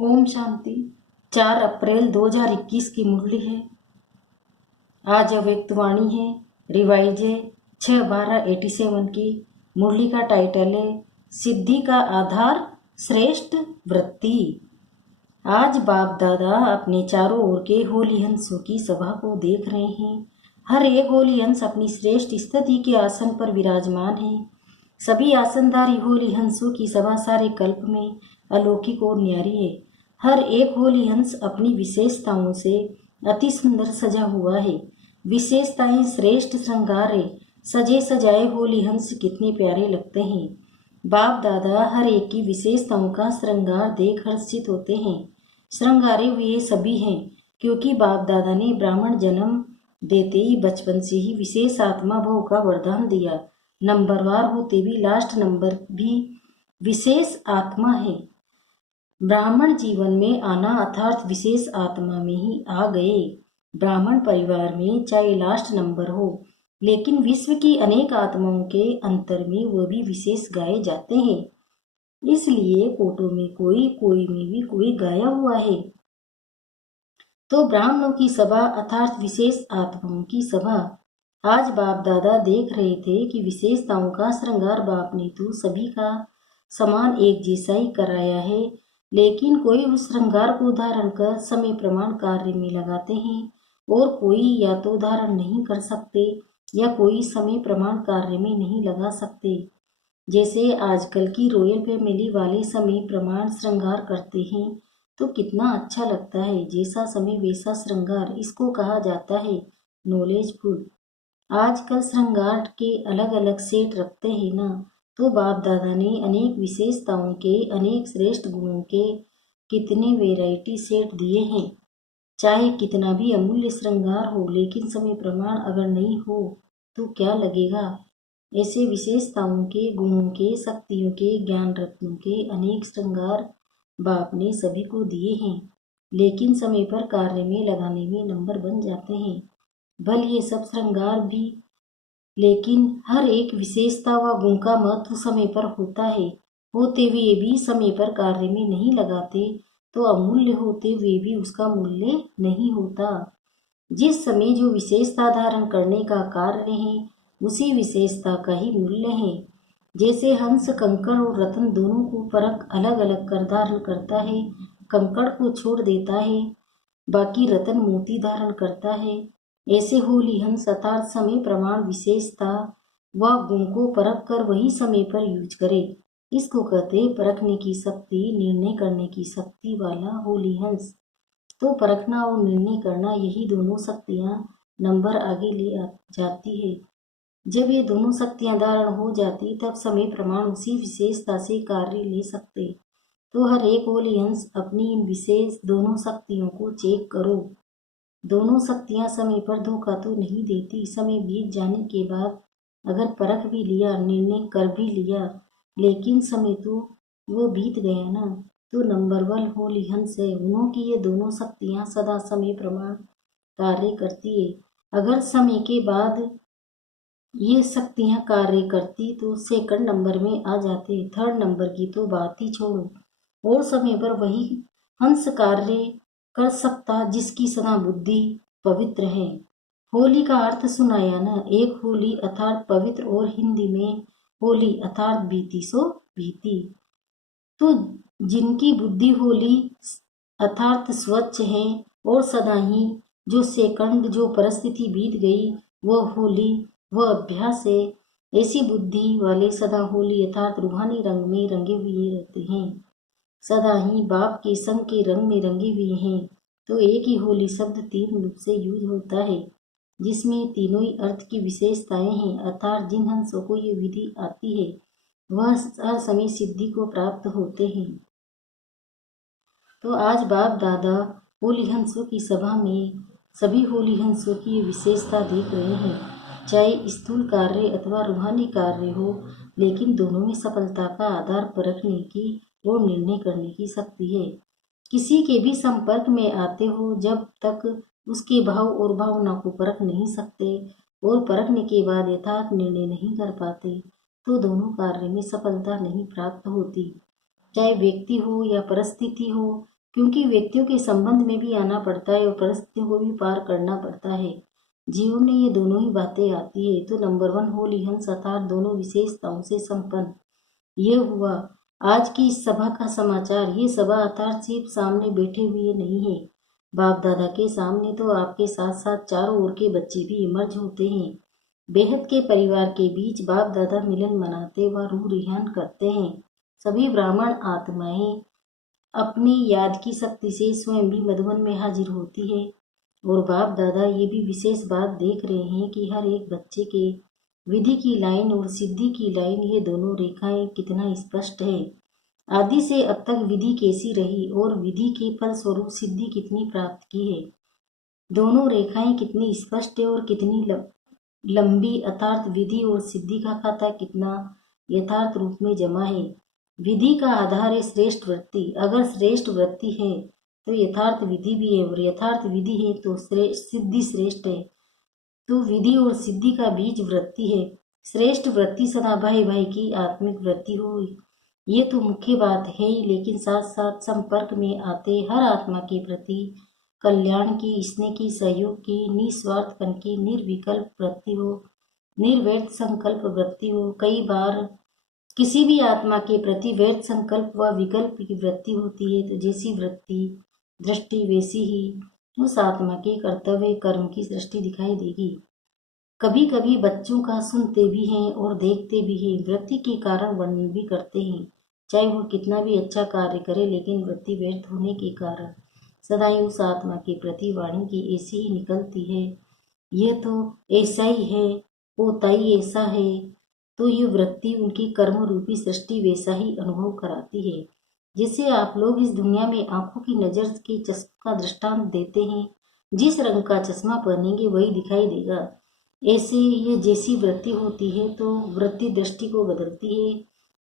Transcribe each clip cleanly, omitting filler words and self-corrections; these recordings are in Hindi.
ओम शांति। 4 अप्रैल 2021 की मुरली है। आज अव्यक्तवाणी है, रिवाइज है 6/12/87 की। मुरली का टाइटल है सिद्धि का आधार श्रेष्ठ वृत्ति। आज बाप दादा अपने चारों ओर के होली हंसों की सभा को देख रहे हैं। हर एक होली हंस अपनी श्रेष्ठ स्थिति के आसन पर विराजमान है। सभी आसनधारी होली हंसों की सभा सारे कल्प में अलौकिक और न्यारी है। हर एक होली हंस अपनी विशेषताओं से अति सुंदर सजा हुआ है। विशेषताएं श्रेष्ठ श्रृंगार है। सजे सजाए होली हंस कितने प्यारे लगते हैं। बाप दादा हर एक की विशेषताओं का श्रृंगार देख हर्षित होते हैं। श्रृंगारे हुए सभी हैं, क्योंकि बाप दादा ने ब्राह्मण जन्म देते ही बचपन से ही विशेष आत्मा भव का वरदान दिया। नंबरवार होते भी लास्ट नंबर भी विशेष आत्मा है। ब्राह्मण जीवन में आना अर्थात विशेष आत्मा में ही आ गए। ब्राह्मण परिवार में चाहे लास्ट नंबर हो, लेकिन विश्व की अनेक आत्माओं के अंतर में वो भी विशेष गाए जाते हैं। इसलिए कोटों में कोई, कोई में भी कोई गाया हुआ है। तो ब्राह्मणों की सभा अर्थात विशेष आत्माओं की सभा। आज बाप दादा देख रहे थे कि विशेषताओं का श्रृंगार बाप ने तो सभी का समान एक जैसा ही कराया है, लेकिन कोई उस श्रृंगार को धारण कर समय प्रमाण कार्य में लगाते हैं और कोई या तो धारण नहीं कर सकते या कोई समय प्रमाण कार्य में नहीं लगा सकते। जैसे आजकल की रॉयल फैमिली वाले समय प्रमाण श्रृंगार करते हैं तो कितना अच्छा लगता है। जैसा समय वैसा श्रृंगार, इसको कहा जाता है नॉलेजफुल। आजकल श्रृंगार के अलग अलग सेट रखते हैं ना, तो बाप दादा ने अनेक विशेषताओं के, अनेक श्रेष्ठ गुणों के कितने वैरायटी सेट दिए हैं। चाहे कितना भी अमूल्य श्रृंगार हो, लेकिन समय प्रमाण अगर नहीं हो तो क्या लगेगा। ऐसे विशेषताओं के, गुणों के, शक्तियों के, ज्ञान रत्नों के अनेक श्रृंगार बाप ने सभी को दिए हैं, लेकिन समय पर कार्य में लगाने में नंबर बन जाते हैं। भले ये सब श्रृंगार भी, लेकिन हर एक विशेषता व गुण का महत्व समय पर होता है। होते हुए भी समय पर कार्य में नहीं लगाते तो अमूल्य होते हुए भी उसका मूल्य नहीं होता। जिस समय जो विशेषता धारण करने का कार्य है, उसी विशेषता का ही मूल्य है। जैसे हंस कंकड़ और रत्न दोनों को परख अलग अलग कर धारण करता है। कंकड़ को छोड़ देता है, बाकी रत्न मोती धारण करता है। ऐसे होली हंस अर्थात समय प्रमाण विशेषता व गुण को परख कर वही समय पर यूज करे। इसको कहते परखने की शक्ति, निर्णय करने की शक्ति वाला होली हंस। तो परखना और निर्णय करना, यही दोनों शक्तियाँ नंबर आगे ले जाती है। जब ये दोनों शक्तियाँ धारण हो जाती तब समय प्रमाण उसी विशेषता से कार्य ले सकते। तो हर एक होली हंस अपनी इन विशेष दोनों शक्तियों को चेक करो। दोनों शक्तियाँ समय पर धोखा तो नहीं देती। समय बीत जाने के बाद अगर परख भी लिया, निर्णय कर भी लिया, लेकिन समय तो वो बीत गया ना। तो नंबर 1 होली हंस है, उन्हों की ये दोनों शक्तियाँ सदा समय प्रमाण कार्य करती है। अगर समय के बाद ये शक्तियाँ कार्य करती तो सेकंड नंबर में आ जाते। थर्ड नंबर की तो बात ही छोड़ो। और समय पर वही हंस कार्य कर सकता जिसकी सदा बुद्धि पवित्र है। होली का अर्थ सुनाया ना, एक होली अर्थात पवित्र और हिंदी में होली अर्थात बीती सो बीती। तो जिनकी बुद्धि होली अर्थात स्वच्छ है और सदा ही जो सेकंड जो परिस्थिति बीत गई वह होली वह अभ्यास है। ऐसी बुद्धि वाले सदा होली अर्थात रूहानी रंग में रंगे हुए रहते हैं, सदा ही बाप के संग के रंग में रंगे हुए हैं। तो एक ही होली शब्द 3 रूप से यूज होता है, जिसमें तीनों ही अर्थ की विशेषताएं हैं। अर्थात जिन हंसों को ये विधि आती है वह हर समय सिद्धि को प्राप्त होते हैं। तो आज बाप दादा होली हंसों की सभा में सभी होली हंसों की विशेषता देख रहे हैं। चाहे स्थूल कार्य अथवा रूहानी कार्य हो, लेकिन दोनों में सफलता का आधार परखने की और निर्णय करने की शक्ति है। किसी के भी संपर्क में आते हो, जब तक उसके भाव और भावना को परख नहीं सकते और परखने के बाद यथार्थ निर्णय नहीं कर पाते, तो दोनों कार्य में सफलता नहीं प्राप्त होती। चाहे व्यक्ति हो या परिस्थिति हो क्योंकि व्यक्तियों के संबंध में भी आना पड़ता है और परिस्थितियों को भी पार करना पड़ता है। जीवन में ये दोनों ही बातें आती है। तो नंबर 1 होली हंस अर्थात दोनों विशेषताओं से संपन्न। ये हुआ आज की इस सभा का समाचार। ये सभा अर्थात सिर्फ सामने बैठे हुए नहीं है, बाप दादा के सामने तो आपके साथ साथ चारों ओर के बच्चे भी इमर्ज होते हैं। बेहद के परिवार के बीच बाप दादा मिलन मनाते व रूह रिहान करते हैं। सभी ब्राह्मण आत्माएं अपनी याद की शक्ति से स्वयं भी मधुबन में हाजिर होती है और बाप दादा ये भी विशेष बात देख रहे हैं कि हर एक बच्चे के विधि की लाइन और सिद्धि की लाइन, ये दोनों रेखाएं कितना स्पष्ट है। आदि से अब तक विधि कैसी रही और विधि के फलस्वरूप सिद्धि कितनी प्राप्त की है। दोनों रेखाएं कितनी स्पष्ट है और कितनी लंबी, अर्थात विधि और सिद्धि का खाता कितना यथार्थ रूप में जमा है। विधि का आधार है श्रेष्ठ वृत्ति। अगर श्रेष्ठ वृत्ति है तो यथार्थ विधि भी है और यथार्थ विधि है तो सिद्धि श्रेष्ठ है। तो विधि और सिद्धि का बीज वृत्ति है। श्रेष्ठ वृत्ति सदा भाई भाई की आत्मिक वृत्ति हो, ये तो मुख्य बात है ही, लेकिन साथ साथ संपर्क में आते हर आत्मा के प्रति कल्याण की, स्नेह की, सहयोग की, निस्वार्थपन की निर्विकल्प वृत्ति हो, निर्व्यर्थ संकल्प वृत्ति हो। कई बार किसी भी आत्मा के प्रति व्यर्थ संकल्प व विकल्प की वृत्ति होती है, तो जैसी वृत्ति दृष्टि वैसी ही उस आत्मा के कर्तव्य कर्म की दृष्टि दिखाई देगी। कभी कभी बच्चों का सुनते भी हैं और देखते भी हैं, वृत्ति के कारण वर्णन भी करते हैं, चाहे वो कितना भी अच्छा कार्य करे, लेकिन वृत्ति व्यर्थ होने के कारण सदैव उस आत्मा के प्रति वाणी की ऐसी ही निकलती है, ये तो ऐसा ही है, होता ही ऐसा है। तो ये वृत्ति उनकी कर्म रूपी सृष्टि वैसा ही अनुभव कराती है। जिससे आप लोग इस दुनिया में आंखों की नजर के चश्मे का दृष्टांत देते हैं, जिस रंग का चश्मा पहनेंगे वही दिखाई देगा। ऐसे ये जैसी वृत्ति होती है तो वृत्ति दृष्टि को बदलती है,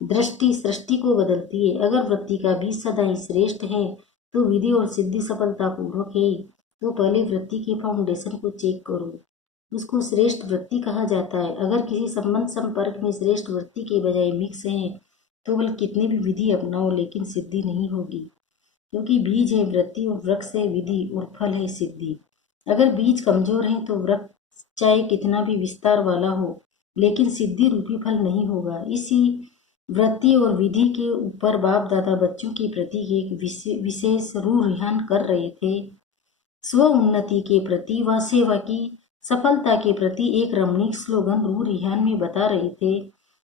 दृष्टि सृष्टि को बदलती है। अगर वृत्ति का बीज सदा ही श्रेष्ठ है तो विधि और सिद्धि सफलता पूर्वक है। तो पहले वृत्ति के फाउंडेशन को चेक करो, उसको श्रेष्ठ वृत्ति कहा जाता है। अगर किसी संबंध संपर्क में श्रेष्ठ वृत्ति के बजाय मिक्स है तो बल कितनी भी विधि अपनाओ लेकिन सिद्धि नहीं होगी, क्योंकि बीज है वृत्ति और वृक्ष है विधि और फल है सिद्धि। अगर बीज कमजोर है तो वृक्ष चाहे कितना भी विस्तार वाला हो लेकिन सिद्धि रूपी फल नहीं होगा। इसी वृत्ति और विधि के ऊपर बाप दादा बच्चों के प्रति एक विशेष रूह रिहान कर रहे थे। स्व उन्नति के प्रति व सेवा की सफलता के प्रति एक रमणीक स्लोगन रूह रिहान में बता रहे थे।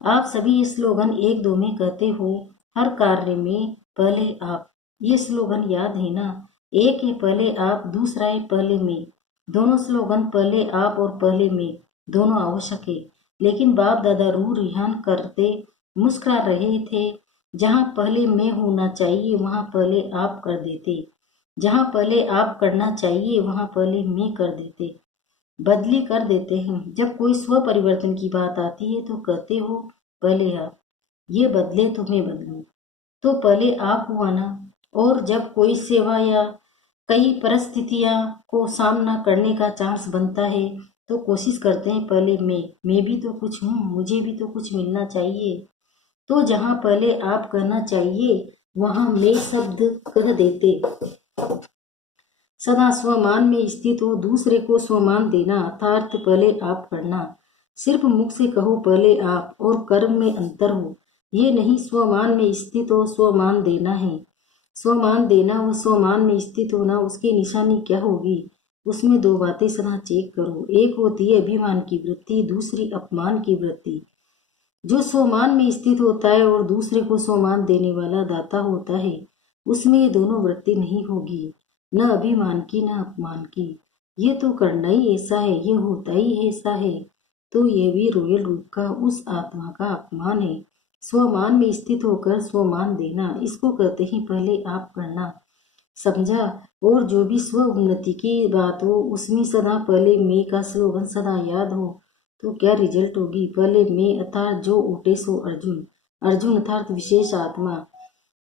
आप सभी ये स्लोगन एक दो में कहते हो, हर कार्य में पहले आप। ये स्लोगन याद है ना? एक है पहले आप, दूसरा है पहले मैं। दोनों स्लोगन पहले आप और पहले मैं दोनों आवश्यक है, लेकिन बाप दादा रूह रिहान करते मुस्कुरा रहे थे। जहाँ पहले मैं होना चाहिए वहाँ पहले आप कर देते, जहाँ पहले आप करना चाहिए वहाँ पहले मैं कर देते, बदली कर देते हैं। जब कोई स्व परिवर्तन की बात आती है तो कहते हो पहले आप, ये बदले तो मैं बदलूं, तो पहले आप हुआ ना। और जब कोई सेवा या कई परिस्थितियां को सामना करने का चांस बनता है तो कोशिश करते हैं पहले मैं भी तो कुछ हूँ, मुझे भी तो कुछ मिलना चाहिए। तो जहाँ पहले आप कहना चाहिए वहाँ मैं शब्द कह देते। सदा स्वमान में स्थित हो, दूसरे को स्वमान देना अर्थात पहले आप करना। सिर्फ मुख से कहो पहले आप और कर्म में अंतर हो, ये नहीं स्वमान में स्थित हो स्वमान देना है। स्वमान देना व स्वमान में स्थित होना, उसकी निशानी क्या होगी? उसमें दो बातें सदा चेक करो। एक होती है अभिमान की वृत्ति, दूसरी अपमान की वृत्ति। जो स्वमान में स्थित होता है और दूसरे को स्वमान देने वाला दाता होता है, उसमें ये दोनों वृत्ति नहीं होगी, न अभिमान की न अपमान की। ये तो करना ही ऐसा है, ये होता ही ऐसा है। तो ये भी रोयल रूप का उस आत्मा का अपमान है। स्वमान में स्थित होकर स्वमान देना, इसको कहते ही पहले आप करना। समझा? और जो भी स्व उन्नति की बात हो उसमें सदा पहले मैं का स्लोगन सदा याद हो तो क्या रिजल्ट होगी? पहले मैं अर्थात जो उठे सो अर्जुन, अर्जुन अर्थात विशेष आत्मा,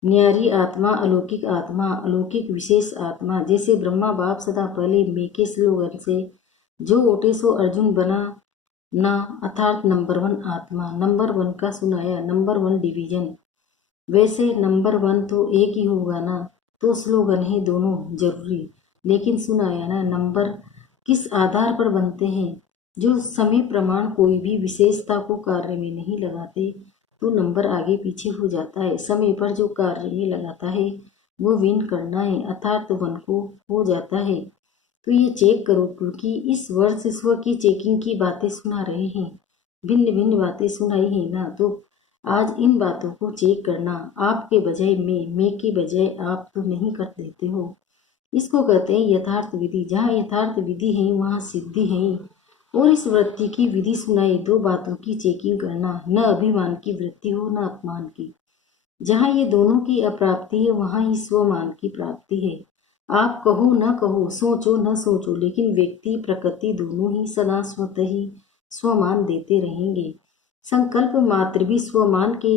न्यारी आत्मा, अलौकिक आत्मा, अलौकिक विशेष आत्मा। जैसे ब्रह्मा बाप सदा पहले मैं के स्लोगन से जो उठे सो अर्जुन बना ना, अर्थात नंबर 1 आत्मा, नंबर 1 का सुनाया, नंबर 1 डिवीजन। वैसे नंबर 1 तो एक ही होगा ना, तो स्लोगन है दोनों जरूरी। लेकिन सुनाया ना, नंबर किस आधार पर बनते हैं? जो समय प्रमाण कोई भी विशेषता को कार्य में नहीं लगाते तो नंबर आगे पीछे हो जाता है। समय पर जो कार्य में लगाता है वो विन करना है अर्थात वन को हो जाता है। तो ये चेक करो, क्योंकि इस वर्ष स्व की चेकिंग की बातें सुना रहे हैं, भिन्न भिन्न बातें सुनाई है ना, तो आज इन बातों को चेक करना। आपके बजाय मैं के बजाय आप तो नहीं कर देते हो। इसको कहते हैं यथार्थ विधि। जहाँ यथार्थ विधि है वहाँ सिद्धि है। और इस वृत्ति की विधि सुनाई, दो बातों की चेकिंग करना, न अभिमान की वृत्ति हो न अपमान की। जहाँ ये दोनों की अप्राप्ति है वहाँ ही स्वमान की प्राप्ति है। आप कहो न कहो, सोचो न सोचो, लेकिन व्यक्ति प्रकृति दोनों ही सदा स्वतः ही स्वमान देते रहेंगे। संकल्प मात्र भी स्वमान के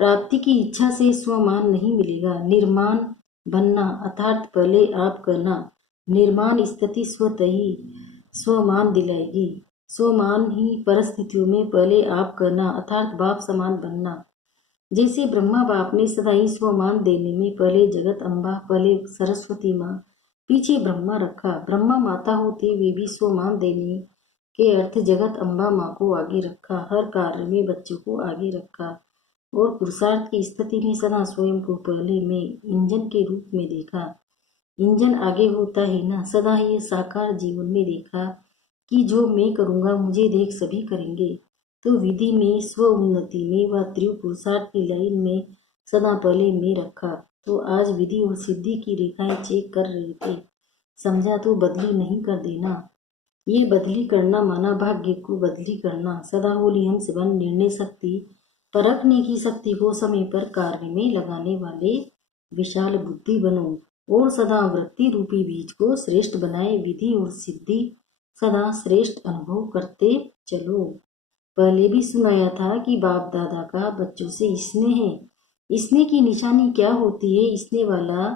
प्राप्ति की इच्छा से स्वमान नहीं मिलेगा। निर्माण बनना अर्थात पहले आप करना, निर्माण स्थिति स्वतः ही स्वमान दिलाएगी। स्वमान ही परिस्थितियों में पहले आप करना अर्थात बाप समान बनना। जैसे ब्रह्मा बाप ने सदा ही स्वमान देने में पहले जगत अम्बा, पहले सरस्वती माँ, पीछे ब्रह्मा रखा। ब्रह्मा माता होते वे भी स्वमान देने के अर्थ जगत अम्बा माँ को आगे रखा। हर कार्य में बच्चों को आगे रखा और पुरुषार्थ की स्थिति में सदा स्वयं को पहले में इंजन के रूप में देखा। इंजन आगे होता है ना, सदा ही साकार जीवन में देखा कि जो मैं करूँगा मुझे देख सभी करेंगे। तो विधि में, स्व उन्नति में व त्रिव पुरुषार्थ की लाइन में सदा पहले मैं रखा। तो आज विधि और सिद्धि की रेखाएं चेक कर रहे थे। समझा तो बदली नहीं कर देना। ये बदली करना माना भाग्य को बदली करना। सदा होली हंस बन निर्णय शक्ति, परखने की शक्ति को समय पर कार्य में लगाने वाले विशाल बुद्धि बनो और सदा वृत्ति रूपी बीज को श्रेष्ठ बनाए। विधि और सिद्धि सदा श्रेष्ठ अनुभव करते चलो। पहले भी सुनाया था कि बाप दादा का बच्चों से स्नेह है। स्नेह की निशानी क्या होती है? स्नेह वाला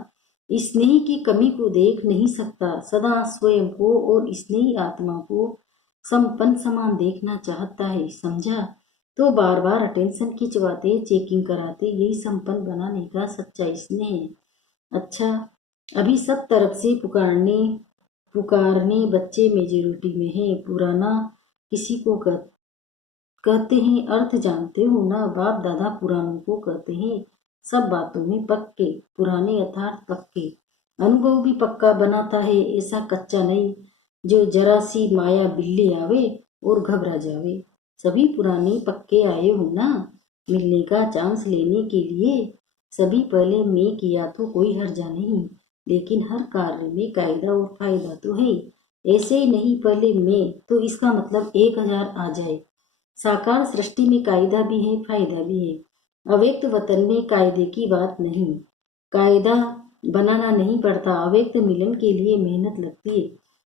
स्नेह की कमी को देख नहीं सकता, सदा स्वयं को और स्नेही आत्मा को संपन्न समान देखना चाहता है। समझा? तो बार बार अटेंशन खिंचवाते, चेकिंग कराते, यही संपन्न बनाने का सच्चा स्नेह है। अच्छा, अभी सब तरफ से पुकारने बच्चे मेजोरिटी में है। पुराना किसी को कहते हैं, अर्थ जानते हो ना? बाप दादा पुरानों को कहते हैं, सब बातों में पक्के। पुराने अर्थात पक्के। अनुभव भी पक्का बनाता है, ऐसा कच्चा नहीं जो जरा सी माया बिल्ली आवे और घबरा जावे। सभी पुराने पक्के आए हो ना मिलने का चांस लेने के लिए। सभी पहले मैं किया तो कोई हर्जा नहीं, लेकिन हर कार्य में कायदा और फायदा तो है। ऐसे ही नहीं पहले मैं तो इसका मतलब 1000 आ जाए। साकार सृष्टि में कायदा भी है, फायदा भी है। अव्यक्त वतन में कायदे की बात नहीं, कायदा बनाना नहीं पड़ता। अव्यक्त मिलन के लिए मेहनत लगती है,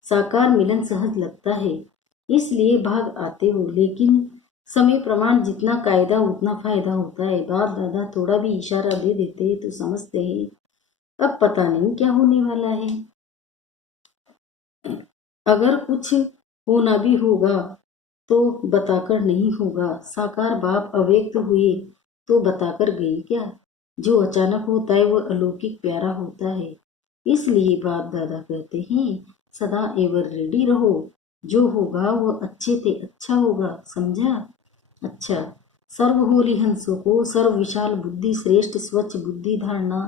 साकार मिलन सहज लगता है, इसलिए भाग आते हो। लेकिन समय प्रमाण जितना कायदा उतना फायदा होता है। बाप दादा थोड़ा भी इशारा दे देते तो समझते हैं अब पता नहीं क्या होने वाला है। अगर कुछ होना भी होगा तो बताकर नहीं होगा। साकार बाप अव्यक्त हुए तो बताकर गए क्या? जो अचानक होता है वो अलौकिक प्यारा होता है। इसलिए बाप दादा कहते हैं सदा एवर रेडी रहो, जो होगा वो अच्छे से अच्छा होगा। समझा? अच्छा, सर्व होली हंसों को, सर्व विशाल बुद्धि, श्रेष्ठ स्वच्छ बुद्धि धारणा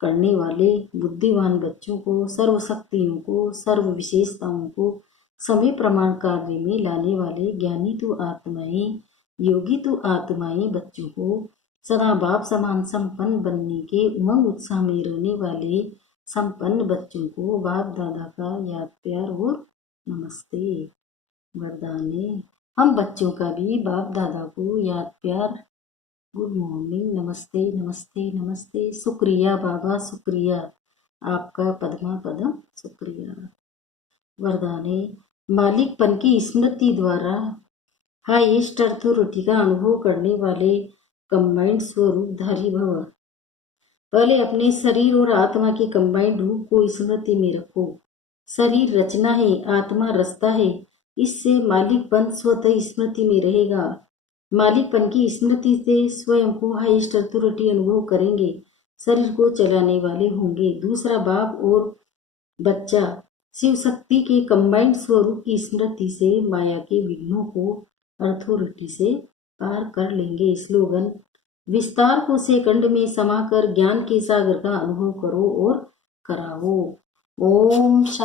करने वाले बुद्धिमान बच्चों को, सर्व शक्तियों को, सर्व विशेषताओं को समय प्रमाण कार्य में लाने वाले ज्ञानी तो आत्माएं, योगी तो आत्माएं बच्चों को सदा बाप समान संपन्न बनने के उमंग उत्साह में रहने वाले संपन्न बच्चों को बाप दादा का याद प्यार और नमस्ते। वरदाने, हम बच्चों का भी बाप दादा को याद प्यार, गुड मॉर्निंग, नमस्ते नमस्ते नमस्ते। शुक्रिया बाबा, शुक्रिया आपका पद्मा पदम, शुक्रिया। वरदाने, मालिकपन की स्मृति द्वारा हाईएस्ट अथॉरिटी का अनुभव करने वाले कंबाइंड स्वरूपधारी भव। पहले अपने शरीर और आत्मा के कंबाइंड रूप को स्मृति में रखो। शरीर रचना है, आत्मा रास्ता है। इससे मालिकपन स्वतः स्मृति में रहेगा। मालिकपन की स्मृति से स्वयं को हाईएस्ट अथॉरिटी अनुभव करेंगे। शरीर को चलाने वाले होंगे। दूसरा, बाप और बच्चा शिव शक्ति के कंबाइंड स्वरूप की स्मृति से माया के विघ्नों को अथॉरिटी से पार कर लेंगे। स्लोगन, विस्तार को सेकंड में समाकर ज्ञान के सागर का अनुभव करो और कराओ। ओम शांति।